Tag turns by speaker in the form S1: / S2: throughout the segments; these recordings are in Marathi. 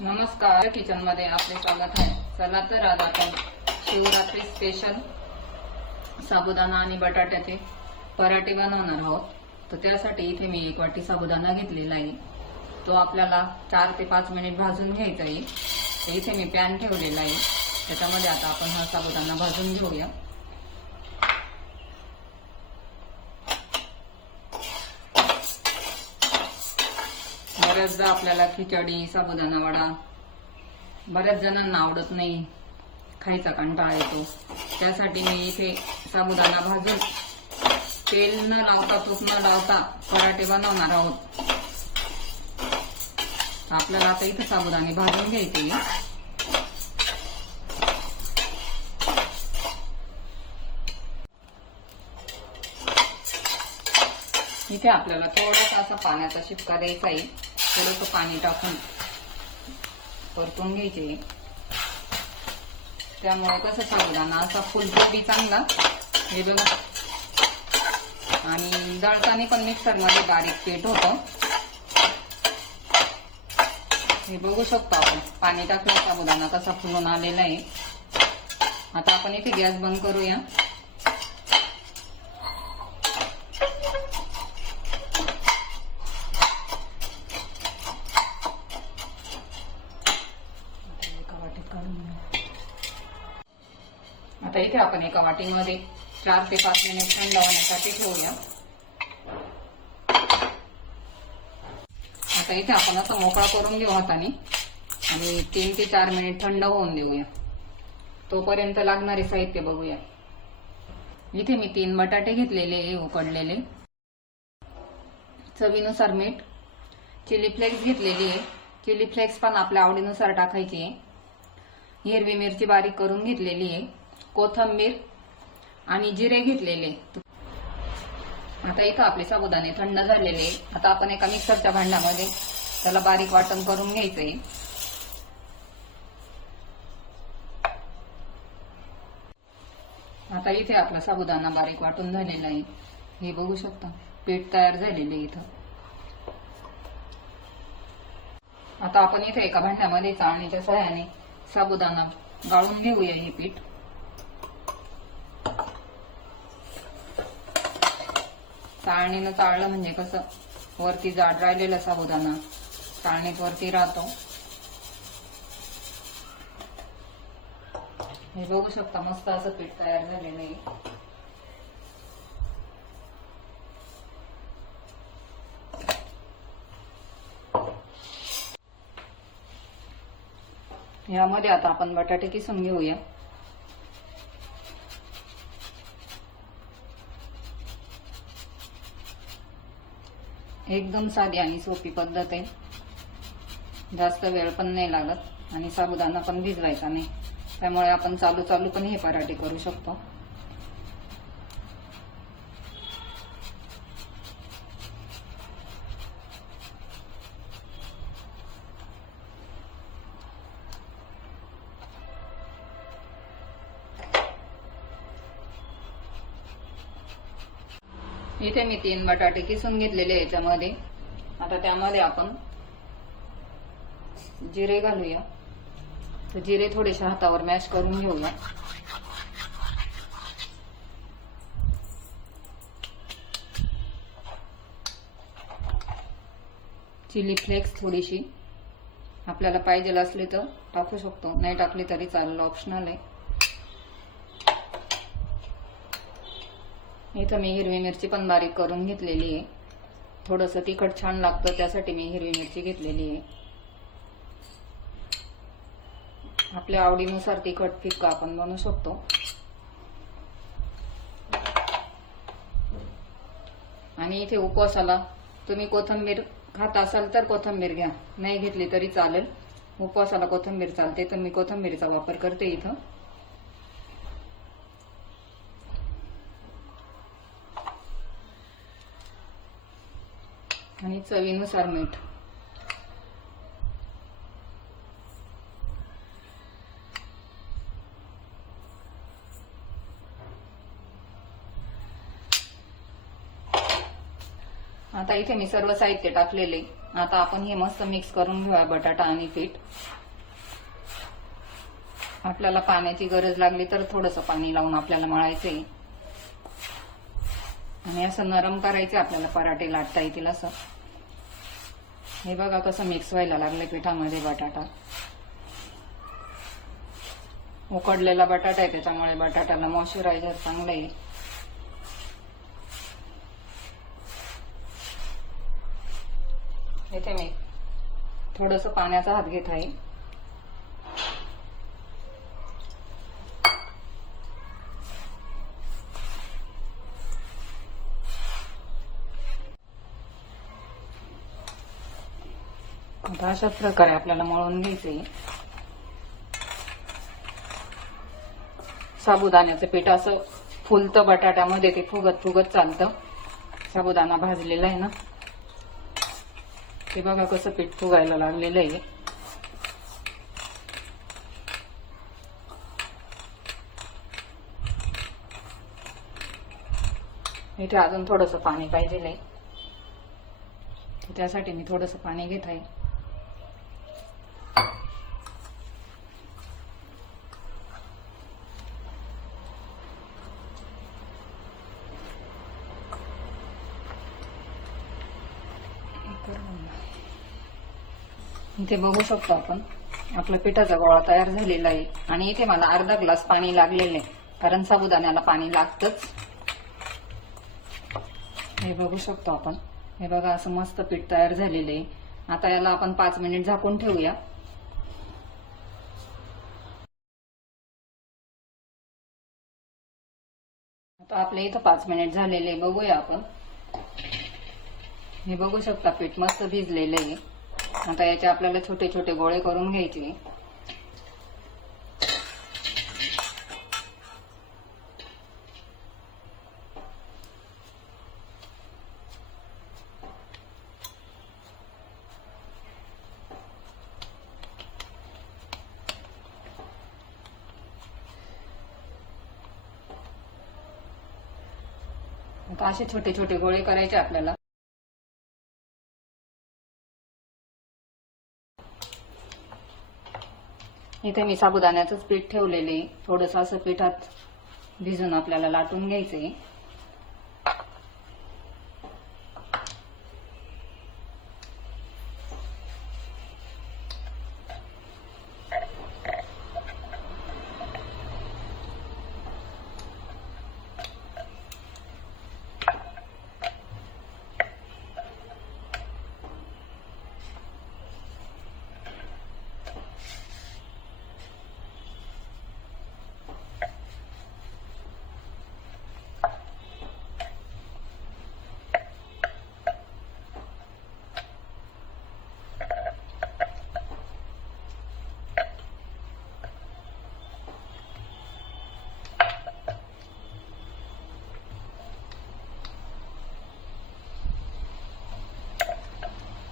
S1: नमस्कार किचनमध्ये आपले स्वागत आहे. चला तर आज आपण शिवरात्री स्पेशल साबुदाणा आणि बटाट्याचे पराठे बनवणार आहोत. तर त्यासाठी इथे मी एक वाटी साबुदाणा घेतलेला आहे. तो आपल्याला चार ते पाच मिनिट भाजून घ्यायचा आहे. इथे मी पॅन ठेवलेला आहे. त्याच्यामध्ये आता आपण हा साबुदाणा भाजून घेऊया. बऱ्याचदा आपल्याला खिचडी साबुदाणा वडा बऱ्याच जणांना आवडत नाही. खायचा कंटाळा येतो. त्यासाठी मी इथे साबुदाणा भाजून तेल न लावता तूप न लावता पराठे बनवणार आहोत. आपल्याला आता इथे साबुदाणे भाजून घ्यायचे इथे आपल्याला थोडासा असा पाण्याचा शिपका द्यायचा आहे. थोडंसं पाणी टाकून परतून घ्यायचे. त्यामुळे कसं साबुदाणा असा फुलतो चांगला हे आणि दळताना पण मिक्सरमध्ये बारीक पीठ होतं. हे बघू शकतो आपण. पाणी टाकलं साबुदाणा कसा फुलून आलेला आहे. आता आपण इथे गॅस बंद करूया एका वाटीत काढून घेऊ. आता इथे आपण एका वाटीमध्ये चार ते पाच मिनिट थंड होण्यासाठी ठेवूया. आता इथे आपण असं मोकळा करून घेऊ हाताने आणि तीन ते चार मिनिट थंड होऊन देऊया. तोपर्यंत लागणारे साहित्य बघूया. इथे मी तीन बटाटे घेतलेले उकडलेले. चवीनुसार मीठ चिली फ्लेक्स घेतलेली आहे. चिली फ्लेक्स पण आपल्या आवडीनुसार टाकायची आहे. हिरवी मिरची बारीक करून घेतलेली आहे. कोथंबीर आणि जिरे घेतलेले. आता इथं आपले साबुदाणे थंड झालेले. आता आपण एका मिक्सरच्या भांड्यामध्ये त्याला बारीक वाटण करून घ्यायचंय. आता इथे आपला साबुदाणा बारीक वाटून झालेला आहे. हे बघू शकता पीठ तयार झालेले इथं. आता आपण इथे एका भांड्यामध्ये चाळणीच्या सहाय्याने साबुदाणा गाळून घेऊया हे पीठ. चाळणीनं चाळलं म्हणजे कसं? वरती जाड राहिलेलं साबुदाणा. चाळणीत वरती राहतो. हे बघू शकता मस्त असं पीठ तयार झालेलं आहे. यामध्ये आता आपण बटाटे किसून घेऊया. एकदम साधी आणि सोपी पद्धत आहे. जास्त वेळ पण नाही लागत आणि साबुदाणा पण भिजवायचा नाही. त्यामुळे आपण चालू चालू पण हे पराठे करू शकतो. इथे मी तीन बटाटे किसून घेतलेले याच्यामध्ये. आता त्यामध्ये आपण जिरे घालूया. तर जिरे थोडेसे हातावर मॅश करून घेऊया. चिली फ्लेक्स थोडीशी. आपल्याला पाहिजे असले तर टाकू शकतो. नाही टाकली तरी चालेल. ऑप्शनल आहे. इथं मी हिरवी मिरची पण बारीक करून घेतलेली आहे. थोडंसं तिखट छान लागतं त्यासाठी मी हिरवी मिरची घेतलेली आहे. आपल्या आवडीनुसार तिखट फिक्का आपण बनवू शकतो. आणि इथे उपवासाला तुम्ही कोथंबीर खात असाल तर कोथंबीर घ्या. नाही घेतली तरी चालेल. उपवासाला कोथंबीर चालते तर मी कोथंबीरचा वापर करते इथं. आणि चवीनुसार मीठ. आता इथे मी सर्व साहित्य टाकलेले. आता आपण हे मस्त मिक्स करून घेऊया बटाटा आणि पीठ. आपल्याला पाण्याची गरज लागली तर थोडंसं पाणी लावून आपल्याला मळायचंय. आणि असं नरम करायचं आपल्याला पराठे लाटता येतील असं. हे बघा कसं मिक्स व्हायला लागले पिठामध्ये बटाटा. उकडलेला बटाटा आहे त्याच्यामुळे बटाट्याला मॉइश्चरायझर चांगलं आहे इथे मी. थोडस पाण्याचा हात घेत आहे. तर अशाच प्रकारे आपल्याला मळून घ्यायचे. साबुदाण्याचं पीठ असं फुलतं बटाट्यामध्ये ते फुगत फुगत चालतं. साबुदाणा भाजलेला आहे ना. ते बघा कसं पीठ फुगायला लागलेलं आहे. इथे अजून थोडंसं पाणी पाहिजे आहे. त्यासाठी मी थोडंसं पाणी घेत आहे. इथे बघू शकतो आपण. आपला पिठाचा गोळा तयार झालेला आहे. आणि इथे मला अर्धा ग्लास पाणी लागलेलं आहे. कारण साबुदाण्याला पाणी लागतच. हे बघू शकतो आपण. हे बघा असं मस्त पीठ तयार झालेलं आहे. आता याला आपण पाच मिनिट झाकून ठेवूया. आता आपल्या इथं पाच मिनिट झालेले आहे. बघूया आपण. हे बघू शकता पीठ मस्त भिजलेलं आहे. आता याचे आपल्याला छोटे छोटे गोळे करून घ्यायचे. आता असे छोटे छोटे गोळे करायचे आपल्याला. इथे मी साबुदाण्याचंच पीठ ठेवलेले. थोडंसं असं पिठात भिजून आपल्याला लाटून घ्यायचंय.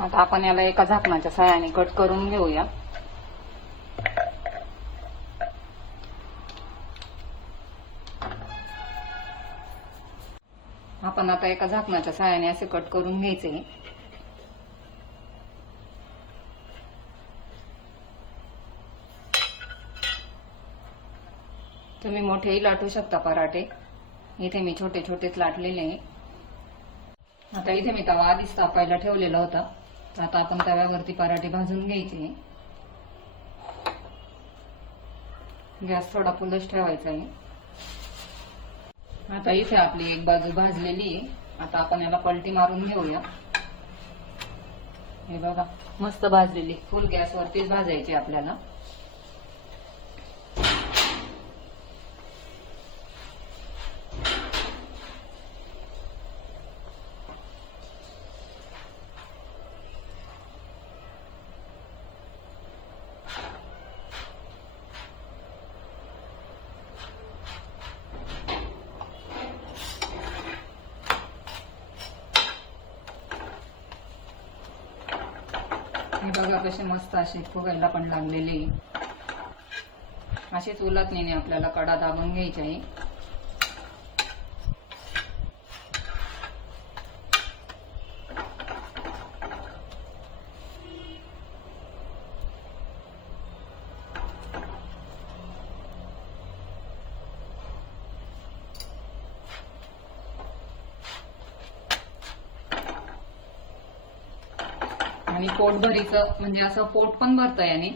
S1: आता आपण याला एका झाकणाच्या सहाय्याने कट करून घेऊया. आपण आता एका झाकणाच्या सहाय्याने असे कट करून घ्यायचे. तुम्ही मोठेही लाटू शकता पराठे. इथे मी छोटे छोटेच लाटलेले आहे. आता इथे मी तवा आधीच तापायला ठेवलेला होता. तर आता आपण तव्यावरती पराठे भाजून घ्यायचे. गॅस थोडा फुलच ठेवायचा आहे. आता इथे आपली एक बाजू भाजलेली आहे. आता आपण याला पलटी मारून घेऊया. हे बघा मस्त भाजलेली. फुल गॅसवरतीच भाजायची आपल्याला. बघा कसे मस्त असे फुगायला पण लागलेले. असेच उलट नेणे आपल्याला कडा दाबून घ्यायचे आहे. आणि पोटभरीचं म्हणजे असं पोट पण भरतं याने.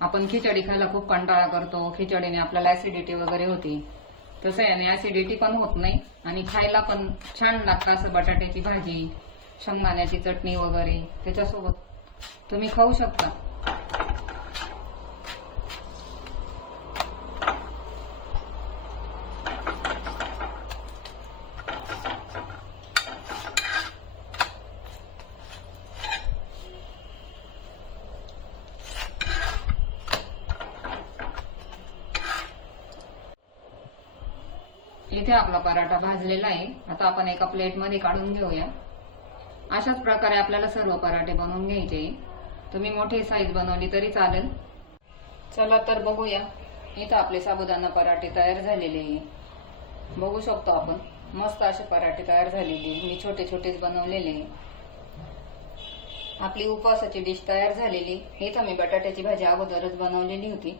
S1: आपण खिचडी खायला खूप कंटाळा करतो. खिचडीने आपल्याला ऍसिडिटी वगैरे होती. तसं याने ऍसिडिटी पण होत नाही. आणि खायला पण छान लागतं असं बटाट्याची भाजी शेंगदाण्याची चटणी वगैरे त्याच्यासोबत. तुम्ही खाऊ शकता. इथे आपला पराठा भाजलेला आहे. आता आपण एका प्लेटमध्ये काढून घेऊया. अशाच प्रकारे आपल्याला सर्व पराठे बनवून घ्यायचे तुम्ही मोठी साईज बनवली तरी चालेल. चला तर बघूया. इथं आपले साबुदाणा पराठे तयार झालेले आहे. बघू शकतो आपण. मस्त असे पराठे तयार झालेले मी छोटे छोटेच बनवलेले आहे. आपली उपवासाची डिश तयार झालेली इथं मी बटाट्याची भाजी अगोदरच बनवलेली होती.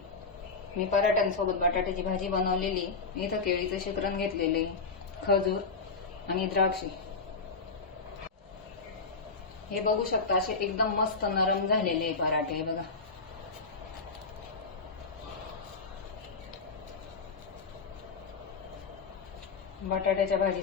S1: मी पराठ्यांसोबत बटाट्याची भाजी बनवलेली. इथं केळीचं शिकरण घेतलेले. खजूर आणि द्राक्षे. हे बघू शकता असे एकदम मस्त नरम झालेले पराठे हे बघा. बटाट्याच्या भाजी